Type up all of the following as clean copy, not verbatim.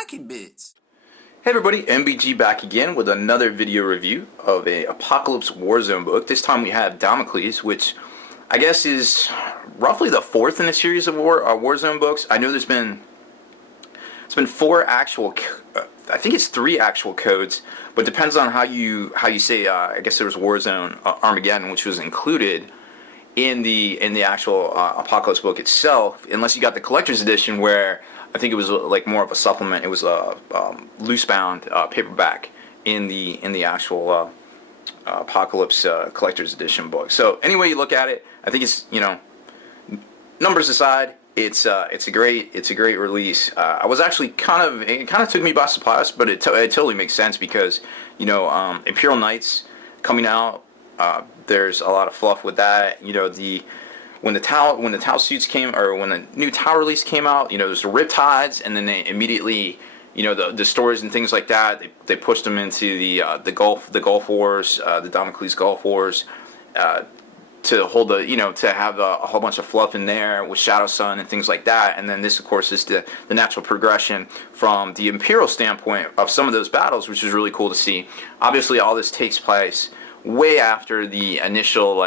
Rocket Bits. Hey everybody, MBG back again with another video review of a Apocalypse Warzone book. This time we have Damocles, which I guess is roughly the fourth in a series of Warzone books. I know it's been four actual, I think it's three actual codes, but depends on how you say. I guess there was Warzone Armageddon, which was included in the actual Apocalypse book itself, unless you got the collector's edition where I think it was like more of a supplement. It was a loose bound paperback in the actual Apocalypse collector's edition book. So any way you look at it, I think it's, numbers aside, it's a great release. I was actually it kind of took me by surprise, but it totally makes sense because Imperial Knights coming out. There's a lot of fluff with that. When the Tau suits came, or when the new Tau release came out, there's the Riptides, and then they immediately, the stories and things like that, they pushed them into the Gulf Wars, the Damocles Gulf Wars, to hold to have a whole bunch of fluff in there with Shadow Sun and things like that. And then this, of course, is the natural progression from the Imperial standpoint of some of those battles, which is really cool to see. Obviously, all this takes place way after the initial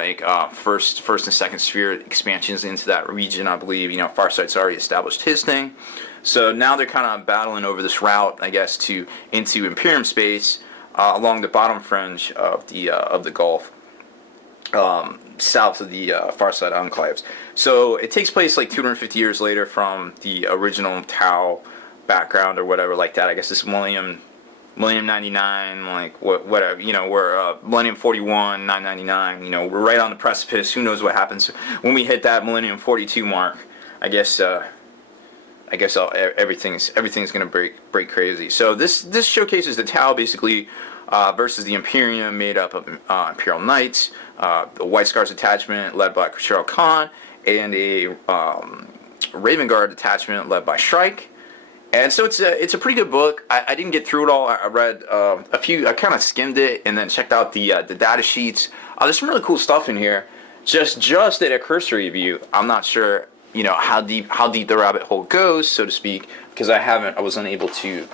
first and second sphere expansions into that region. I believe Farsight's already established his thing, so now they're kind of battling over this route, I guess, into Imperium space along the bottom fringe of the Gulf, south of the Farsight enclaves. So it takes place like 250 years later from the original Tau background or whatever like that. I guess this Millennium 99, whatever, we're Millennium 41, 999, we're right on the precipice. Who knows what happens when we hit that Millennium 42 mark. I guess everything's gonna break crazy. So this showcases the Tau basically versus the Imperium, made up of Imperial Knights, the White Scars detachment led by Khosrow Khan, and a Raven Guard detachment led by Shrike. And so it's a pretty good book. I didn't get through it all. I read a few. I kind of skimmed it and then checked out the data sheets. There's some really cool stuff in here. Just at a cursory view, I'm not sure how deep the rabbit hole goes, so to speak, because I was unable to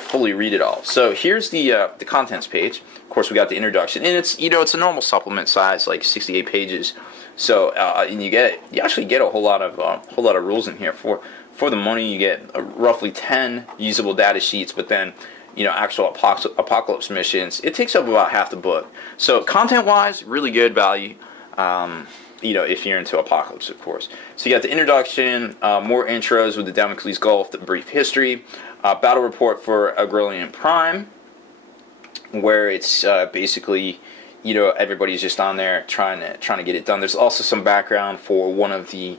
fully read it all. So here's the contents page. Of course, we got the introduction, and it's it's a normal supplement size, like 68 pages. So and you actually get a whole lot of rules in here for the money. You get roughly 10 usable data sheets, but then actual apocalypse missions. It takes up about half the book. So content-wise, really good value. If you're into Apocalypse, of course. So you got the introduction, more intros with the Damocles Gulf, the brief history, battle report for Agrilian Prime, where it's basically everybody's just on there trying to get it done. There's also some background for one of the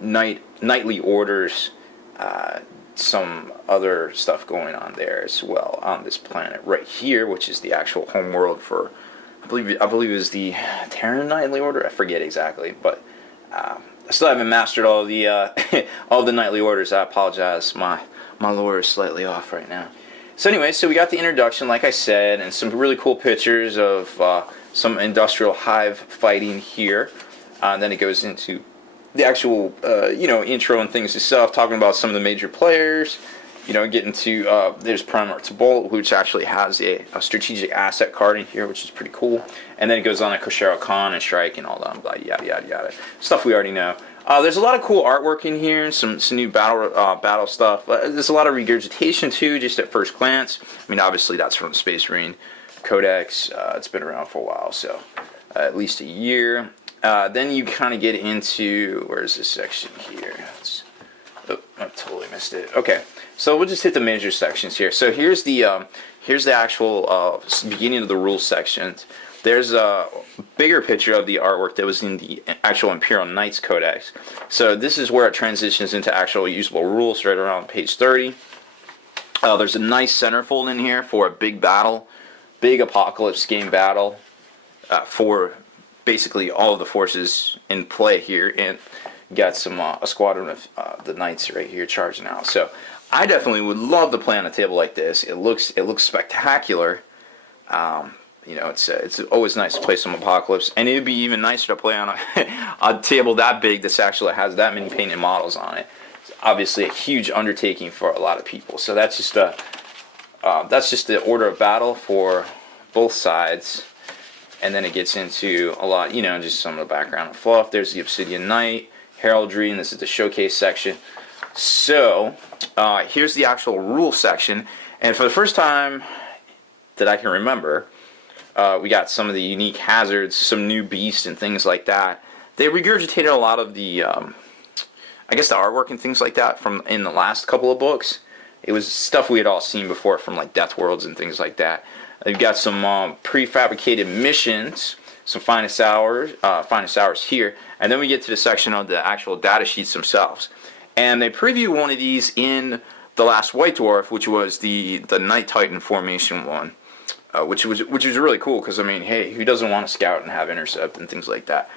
nightly orders, some other stuff going on there as well on this planet right here, which is the actual home world for, I believe it was the Terran Nightly Order. I forget exactly, but I still haven't mastered all the all the nightly orders. I apologize, my lore is slightly off right now. So anyway, so we got the introduction, like I said, and some really cool pictures of some industrial hive fighting here. And then it goes into the actual intro and things itself, talking about some of the major players. Getting to there's Primarch's Bolt, which actually has a strategic asset card in here, which is pretty cool. And then it goes on to Khosrow Khan and Shrike and all that, blah, yada yada yada, stuff we already know. There's a lot of cool artwork in here, some new battle stuff. There's a lot of regurgitation too, just at first glance. I mean, obviously that's from the Space Marine Codex. It's been around for a while, so at least a year. Then you kind of get into, where's this section here? Oh, I totally missed it. Okay, so we'll just hit the major sections here. So here's the actual beginning of the rules section. There's a bigger picture of the artwork that was in the actual Imperial Knights Codex. So this is where it transitions into actual usable rules right around page 30. There's a nice centerfold in here for a big battle, big Apocalypse game battle for basically all of the forces in play here, and got some a squadron of the Knights right here charging out. So I definitely would love to play on a table like this. It looks spectacular. It's always nice to play some Apocalypse, and it'd be even nicer to play on a table that big that actually has that many painted models on it. obviously a huge undertaking for a lot of people. So that's just the order of battle for both sides. And then it gets into a lot, just some of the background and fluff. There's the Obsidian Knight, heraldry, and this is the showcase section. So here's the actual rule section. And for the first time that I can remember, we got some of the unique hazards, some new beasts and things like that. They regurgitated a lot of the, I guess, the artwork and things like that from in the last couple of books. It was stuff we had all seen before from like Death Worlds and things like that. They've got some prefabricated missions, some finest hours here, and then we get to the section of the actual data sheets themselves. And they preview one of these in the last White Dwarf, which was the Night Titan formation one, which was really cool because, I mean, hey, who doesn't want to scout and have intercept and things like that?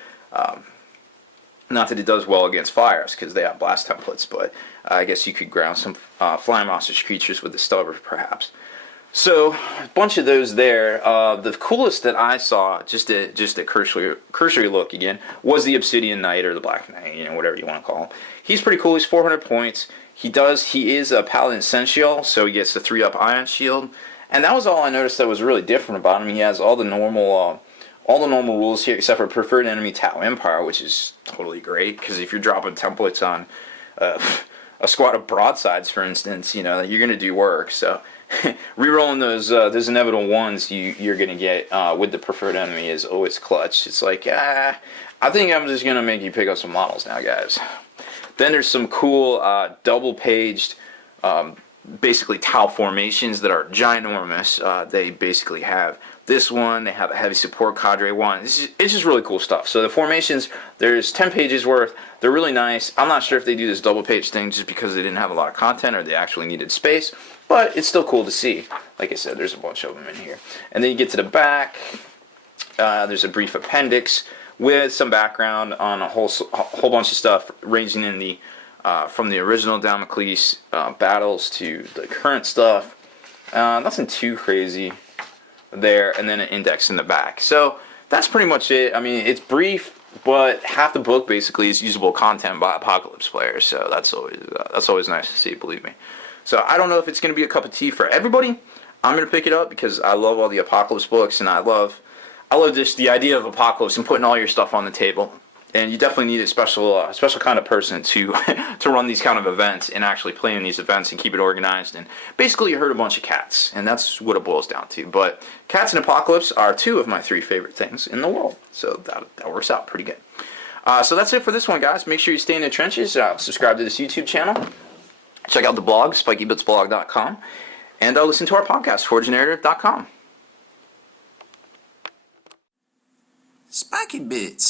Not that it does well against fires because they have blast templates, but I guess you could ground some flying monstrous creatures with the stubber, perhaps. So a bunch of those there. The coolest that I saw, just a cursory look again, was the Obsidian Knight or the Black Knight, whatever you want to call him. He's pretty cool. He's 400 points. He is a Paladin Essential, so he gets the 3-up Ion Shield, and that was all I noticed that was really different about him. He has all the normal rules here, except for Preferred Enemy Tau Empire, which is totally great because if you're dropping templates on a squad of broadsides, for instance, you're going to do work. So rerolling those inevitable ones you're going to get with the Preferred Enemy is always clutch. It's like, I think I'm just going to make you pick up some models now, guys. Then there's some cool double-paged, basically Tau formations that are ginormous. They basically have this one, they have a heavy support cadre one. It's just really cool stuff. So the formations, there's 10 pages worth. They're really nice. I'm not sure if they do this double page thing just because they didn't have a lot of content or they actually needed space, but it's still cool to see. Like I said, there's a bunch of them in here. And then you get to the back. There's a brief appendix with some background on a whole bunch of stuff ranging in the from the original Damocles battles to the current stuff. Nothing too crazy there, and then an index in the back. So that's pretty much it. I mean, it's brief, but half the book basically is usable content by Apocalypse players. So that's always nice to see, believe me. So I don't know if it's going to be a cup of tea for everybody. I'm going to pick it up because I love all the Apocalypse books, and I love just the idea of Apocalypse and putting all your stuff on the table. And you definitely need a special kind of person to to run these kind of events and actually play in these events and keep it organized. And basically, you herd a bunch of cats, and that's what it boils down to. But cats and Apocalypse are 2 of my 3 favorite things in the world, so that works out pretty good. So that's it for this one, guys. Make sure you stay in the trenches. Subscribe to this YouTube channel. Check out the blog, spikybitsblog.com, and listen to our podcast, forgenarrative.com. Spiky Bits.